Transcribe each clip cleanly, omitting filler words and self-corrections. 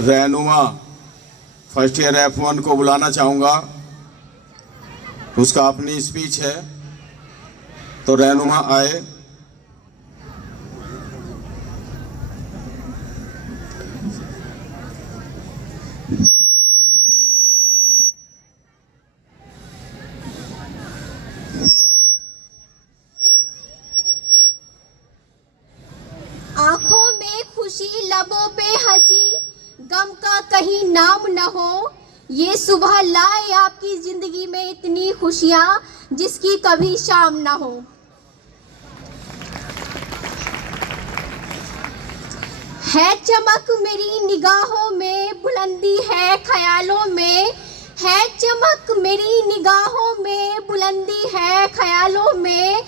रहनुमा first year F1 को बुलाना चाहूँगा। उसका अपनी स्पीच है, तो रहनुमा आए। आंखों में खुशी, लबों पे हंसी, गम का कहीं नाम न हो। ये सुबह लाए आपकी जिंदगी में इतनी खुशियां जिसकी कभी शाम न हो। है चमक मेरी निगाहों में, बुलंदी है ख्यालों में। है चमक मेरी निगाहों में, बुलंदी है ख्यालों में।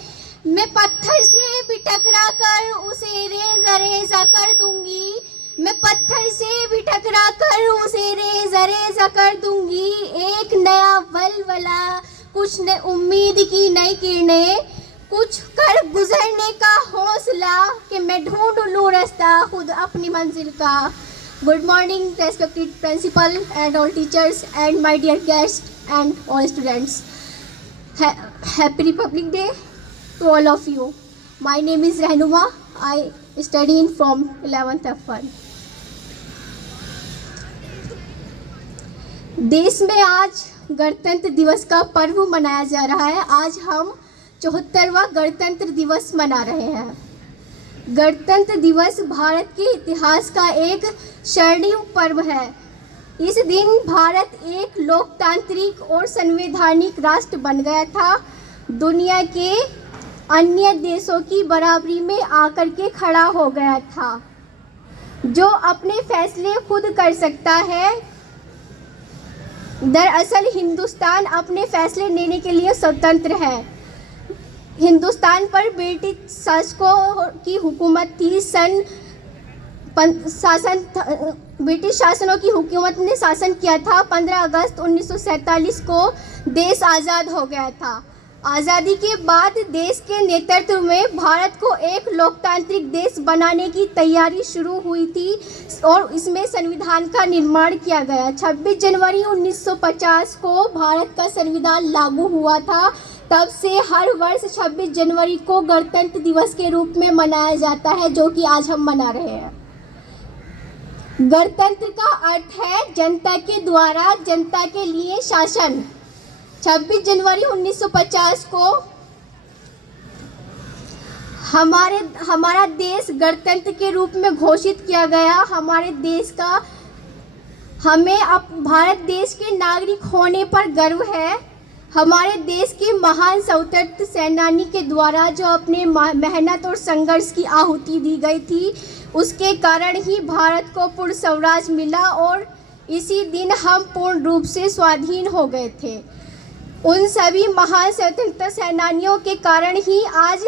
मैं पत्थर से भी टकरा कर उसे रेज़ा रेज़ा कर दूंगी। मैं पत्थर से भी टकरा कर उसे रेज़ा रेज़ा कर दूंगी। एक नया वलवला, कुछ न उम्मीद की नई किरणें, कुछ कर गुजरने का हौसला कि मैं ढूंढ लूं रास्ता खुद अपनी मंजिल का। Good morning respected principal and all teachers and my dear guest and all students. Happy republic day to all of you. My name is Rahnuma. I study from 11th F1. देश में आज गणतंत्र दिवस का पर्व मनाया जा रहा है। आज हम 74वां गणतंत्र दिवस मना रहे हैं। गणतंत्र दिवस भारत के इतिहास का एक स्वर्णिम पर्व है। इस दिन भारत एक लोकतांत्रिक और संवैधानिक राष्ट्र बन गया था। दुनिया के अन्य देशों की बराबरी में आकर के खड़ा हो गया था, जो अपने फैसले खुद कर सकता है। दरअसल हिंदुस्तान अपने फैसले लेने के लिए स्वतंत्र है। हिंदुस्तान पर ब्रिटिश शासकों की हुकूमत थी। ब्रिटिश शासनों की हुकूमत ने शासन किया था। 15 अगस्त 1947 को देश आज़ाद हो गया था। आज़ादी के बाद देश के नेतृत्व में भारत को एक लोकतांत्रिक देश बनाने की तैयारी शुरू हुई थी और इसमें संविधान का निर्माण किया गया। 26 जनवरी 1950 को भारत का संविधान लागू हुआ था। तब से हर वर्ष 26 जनवरी को गणतंत्र दिवस के रूप में मनाया जाता है, जो कि आज हम मना रहे हैं। गणतंत्र का अर्थ है जनता के द्वारा जनता के लिए शासन। 26 जनवरी 1950 को हमारा देश गणतंत्र के रूप में घोषित किया गया। हमारे देश का हमें अब भारत देश के नागरिक होने पर गर्व है। हमारे देश के महान स्वतंत्रता सेनानी के द्वारा जो अपने मेहनत और संघर्ष की आहुति दी गई थी, उसके कारण ही भारत को पूर्ण स्वराज्य मिला और इसी दिन हम पूर्ण रूप से स्वाधीन हो गए थे। उन सभी महान स्वतंत्रता सेनानियों के कारण ही आज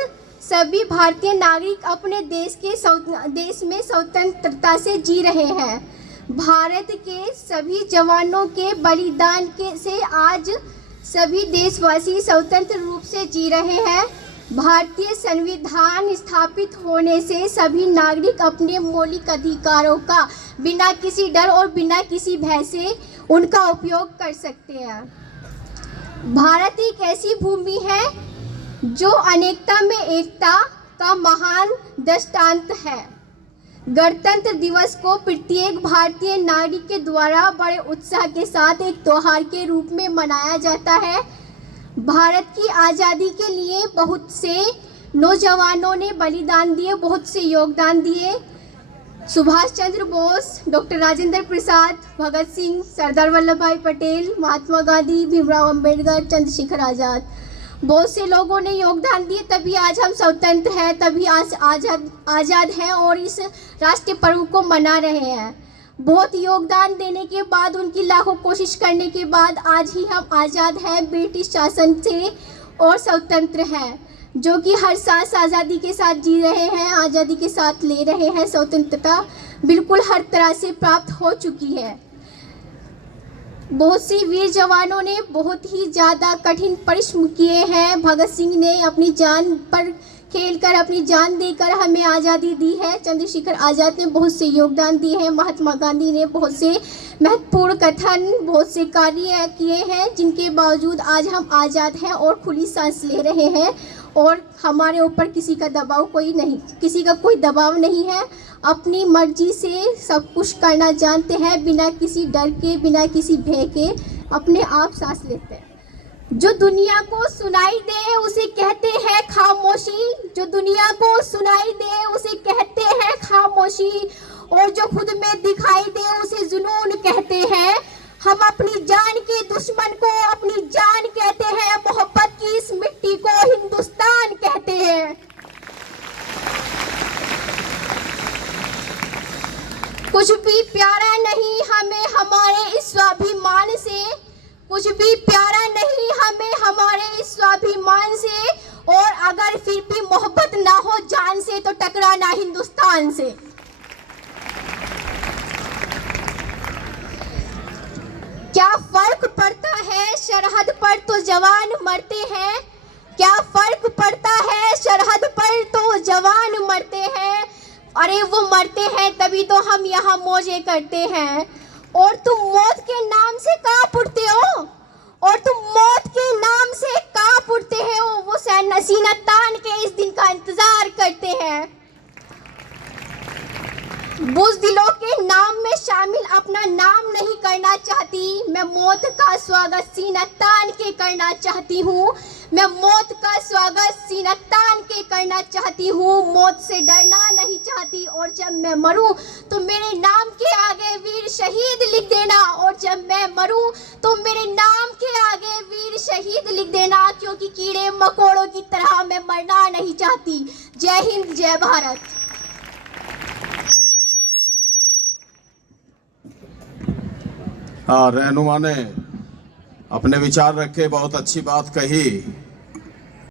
सभी भारतीय नागरिक अपने देश में स्वतंत्रता से जी रहे हैं। भारत के सभी जवानों के बलिदान से आज सभी देशवासी स्वतंत्र रूप से जी रहे हैं। भारतीय संविधान स्थापित होने से सभी नागरिक अपने मौलिक अधिकारों का बिना किसी डर और बिना किसी भय से उनका उपयोग कर सकते हैं। भारत एक ऐसी भूमि है जो अनेकता में एकता का महान दृष्टांत है। गणतंत्र दिवस को प्रत्येक भारतीय नागरिक के द्वारा बड़े उत्साह के साथ एक त्योहार के रूप में मनाया जाता है। भारत की आज़ादी के लिए बहुत से नौजवानों ने बलिदान दिए, बहुत से योगदान दिए। सुभाष चंद्र बोस, डॉक्टर राजेंद्र प्रसाद, भगत सिंह, सरदार वल्लभ भाई पटेल, महात्मा गांधी, भीमराव अंबेडकर, चंद्रशेखर आज़ाद, बहुत से लोगों ने योगदान दिए, तभी आज हम स्वतंत्र हैं, तभी आज आज़ाद हैं और इस राष्ट्रीय पर्व को मना रहे हैं। बहुत योगदान देने के बाद, उनकी लाखों कोशिश करने के बाद आज ही हम आज़ाद हैं ब्रिटिश शासन से और स्वतंत्र हैं, जो कि हर सांस आज़ादी के साथ जी रहे हैं, आज़ादी के साथ ले रहे हैं। स्वतंत्रता बिल्कुल हर तरह से प्राप्त हो चुकी है। बहुत सी वीर जवानों ने बहुत ही ज़्यादा कठिन परिश्रम किए हैं। भगत सिंह ने अपनी जान पर खेलकर अपनी जान देकर हमें आज़ादी दी है। चंद्रशेखर आज़ाद ने बहुत से योगदान दिए हैं। महात्मा गांधी ने बहुत से महत्वपूर्ण कथन, बहुत से कार्य किए हैं, जिनके बावजूद आज हम आज़ाद हैं और खुली सांस ले रहे हैं और हमारे ऊपर किसी का कोई दबाव नहीं है। अपनी मर्जी से सब कुछ करना जानते हैं, बिना किसी डर के, बिना किसी भय के अपने आप सांस लेते हैं। जो दुनिया को सुनाई दे उसे कहते हैं खामोशी, जो दुनिया को सुनाई दे उसे कहते हैं खामोशी, और जो खुद में दिखाई दे उसे जुनून कहते हैं। हम अपनी जान के दुश्मन को अपनी जान कहते हैं, मोहब्बत की इस मिट्टी को हिंदुस्तान कहते हैं। कुछ भी प्यारा नहीं हमें हमारे इस स्वाभिमान से, कुछ भी प्यारा नहीं हमें हमारे इस स्वाभिमान से, और अगर फिर भी मोहब्बत ना हो जान से तो टकराना हिंदुस्तान से। क्या फर्क पड़ता है सरहद पर तो जवान मरते हैं, क्या फर्क पड़ता है सरहद पर तो जवान मरते हैं। अरे वो मरते हैं तभी तो हम यहाँ मौजें करते हैं। और तुम मौत के नाम से कांप उठते हो, और तुम मौत के नाम से कांप उठते हो। वो सीना तान के इस दिन का इंतजार करते हैं। बुज़दिलों के नाम में शामिल अपना नाम नहीं करना चाहती। मैं मौत का स्वागत सीना तान के करना चाहती हूँ। मैं मौत का स्वागत सीना तान के करना चाहती हूँ। मौत से डरना नहीं चाहती। और जब मैं मरूं तो मेरे नाम के आगे वीर शहीद लिख देना, और जब मैं मरूं तो मेरे नाम के आगे वीर शहीद लिख देना, क्योंकि कीड़े मकोड़ों की तरह मैं मरना नहीं चाहती। जय हिंद, जय भारत। हाँ, रहनुमा ने अपने विचार रखे, बहुत अच्छी बात कही।